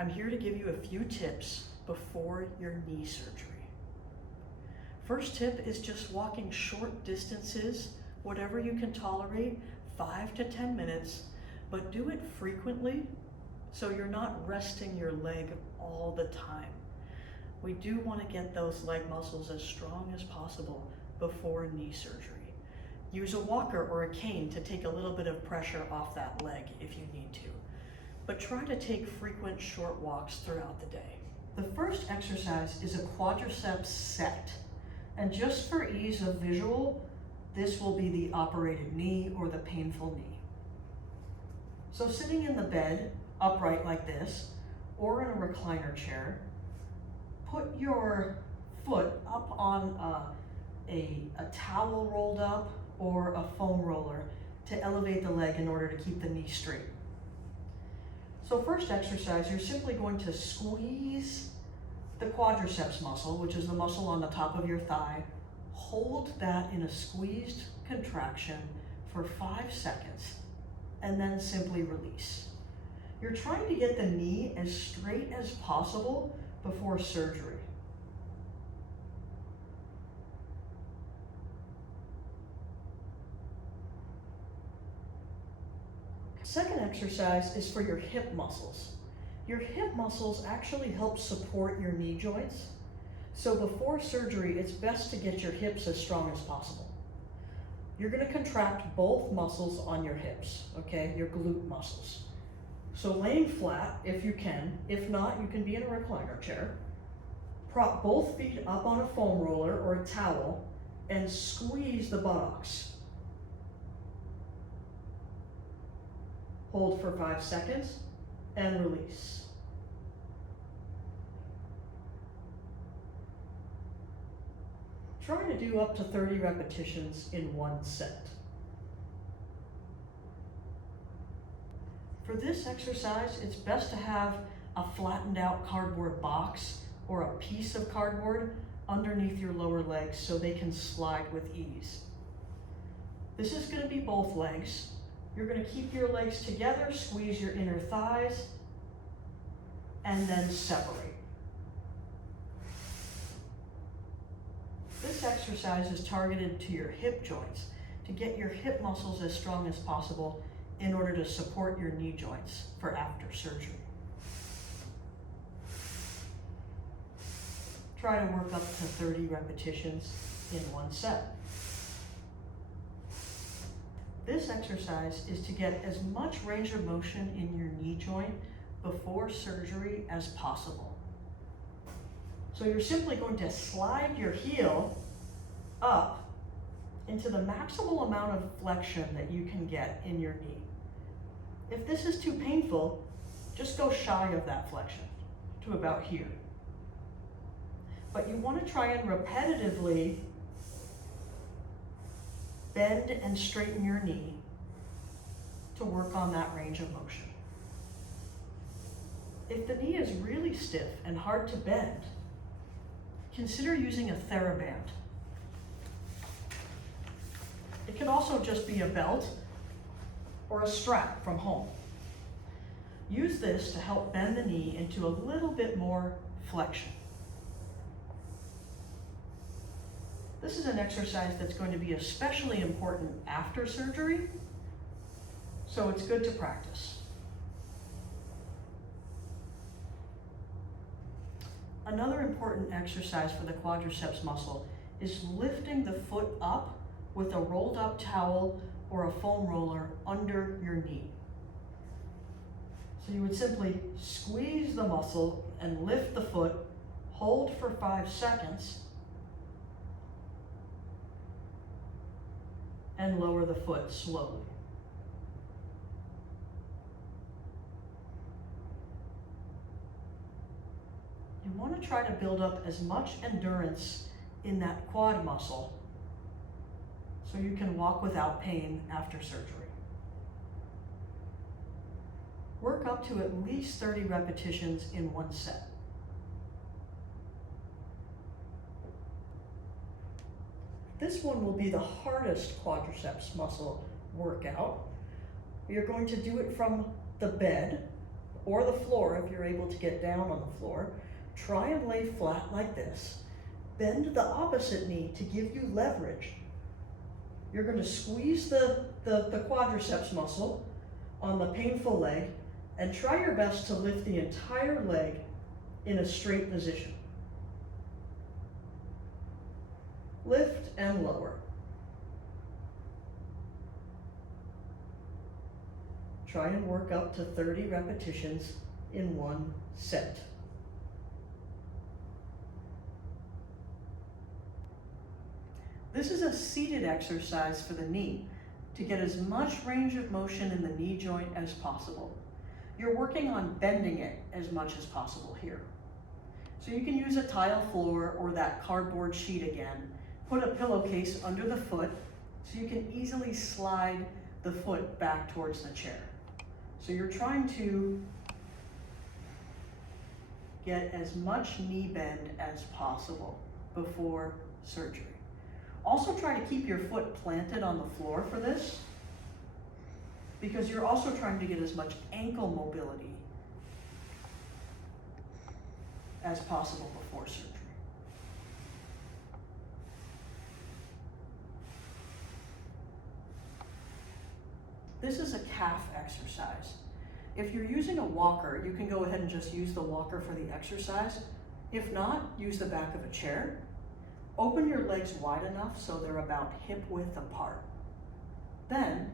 I'm here to give you a few tips before your knee surgery. First tip is just walking short distances, whatever you can tolerate, 5 to 10 minutes, but do it frequently so you're not resting your leg all the time. We do want to get those leg muscles as strong as possible before knee surgery. Use a walker or a cane to take a little bit of pressure off that leg if you need to. But try to take frequent short walks throughout the day. The first exercise is a quadricep set. And just for ease of visual, this will be the operated knee or the painful knee. So sitting in the bed, upright like this, or in a recliner chair, put your foot up on a towel rolled up or a foam roller to elevate the leg in order to keep the knee straight. So first exercise, you're simply going to squeeze the quadriceps muscle, which is the muscle on the top of your thigh. Hold that in a squeezed contraction for 5 seconds and then simply release. You're trying to get the knee as straight as possible before surgery. Second exercise is for your hip muscles. Your hip muscles actually help support your knee joints. So before surgery, it's best to get your hips as strong as possible. You're going to contract both muscles on your hips, okay? Your glute muscles. So laying flat if you can. If not, you can be in a recliner chair. Prop both feet up on a foam roller or a towel and squeeze the buttocks. Hold for 5 seconds and release. Try to do up to 30 repetitions in one set. For this exercise, it's best to have a flattened out cardboard box or a piece of cardboard underneath your lower legs so they can slide with ease. This is going to be both legs. You're going to keep your legs together, squeeze your inner thighs, and then separate. This exercise is targeted to your hip joints to get your hip muscles as strong as possible in order to support your knee joints for after surgery. Try to work up to 30 repetitions in one set. This exercise is to get as much range of motion in your knee joint before surgery as possible. So you're simply going to slide your heel up into the maximal amount of flexion that you can get in your knee. If this is too painful, just go shy of that flexion to about here. But you want to try and repetitively bend and straighten your knee to work on that range of motion. If the knee is really stiff and hard to bend, consider using a TheraBand. It can also just be a belt or a strap from home. Use this to help bend the knee into a little bit more flexion. This is an exercise that's going to be especially important after surgery, so it's good to practice. Another important exercise for the quadriceps muscle is lifting the foot up with a rolled up towel or a foam roller under your knee. So you would simply squeeze the muscle and lift the foot, hold for 5 seconds, and lower the foot slowly. You want to try to build up as much endurance in that quad muscle so you can walk without pain after surgery. Work up to at least 30 repetitions in one set. This one will be the hardest quadriceps muscle workout. You're going to do it from the bed or the floor if you're able to get down on the floor. Try and lay flat like this. Bend the opposite knee to give you leverage. You're going to squeeze the quadriceps muscle on the painful leg and try your best to lift the entire leg in a straight position. Lift and lower. Try and work up to 30 repetitions in one set. This is a seated exercise for the knee to get as much range of motion in the knee joint as possible. You're working on bending it as much as possible here. So you can use a tile floor or that cardboard sheet again. Put a pillowcase under the foot so you can easily slide the foot back towards the chair. So you're trying to get as much knee bend as possible before surgery. Also try to keep your foot planted on the floor for this, because you're also trying to get as much ankle mobility as possible before surgery. This is a calf exercise. If you're using a walker, you can go ahead and just use the walker for the exercise. If not, use the back of a chair. Open your legs wide enough so they're about hip width apart. Then,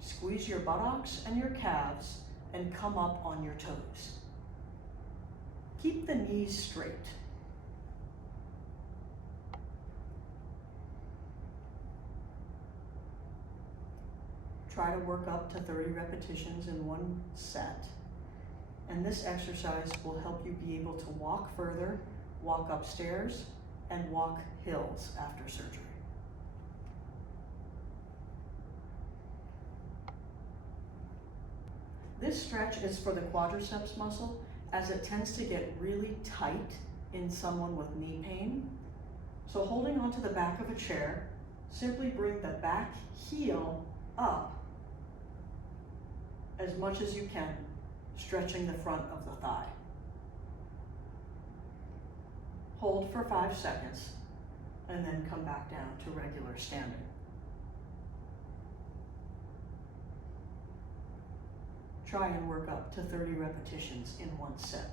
squeeze your buttocks and your calves and come up on your toes. Keep the knees straight. Try to work up to 30 repetitions in one set. And this exercise will help you be able to walk further, walk upstairs, and walk hills after surgery. This stretch is for the quadriceps muscle, as it tends to get really tight in someone with knee pain. So holding onto the back of a chair, simply bring the back heel up as much as you can, stretching the front of the thigh. Hold for 5 seconds, and then come back down to regular standing. Try and work up to 30 repetitions in one set.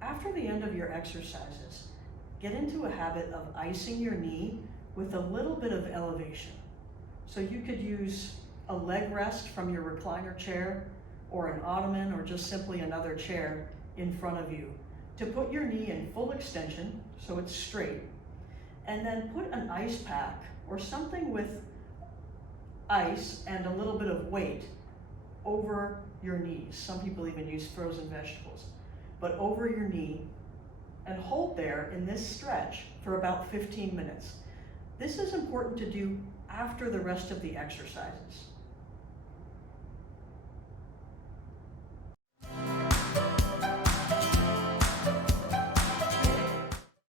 After the end of your exercises, get into a habit of icing your knee with a little bit of elevation. So you could use a leg rest from your recliner chair or an ottoman or just simply another chair in front of you to put your knee in full extension so it's straight, and then put an ice pack or something with ice and a little bit of weight over your knees. Some people even use frozen vegetables, but over your knee, and hold there in this stretch for about 15 minutes. This is important to do after the rest of the exercises.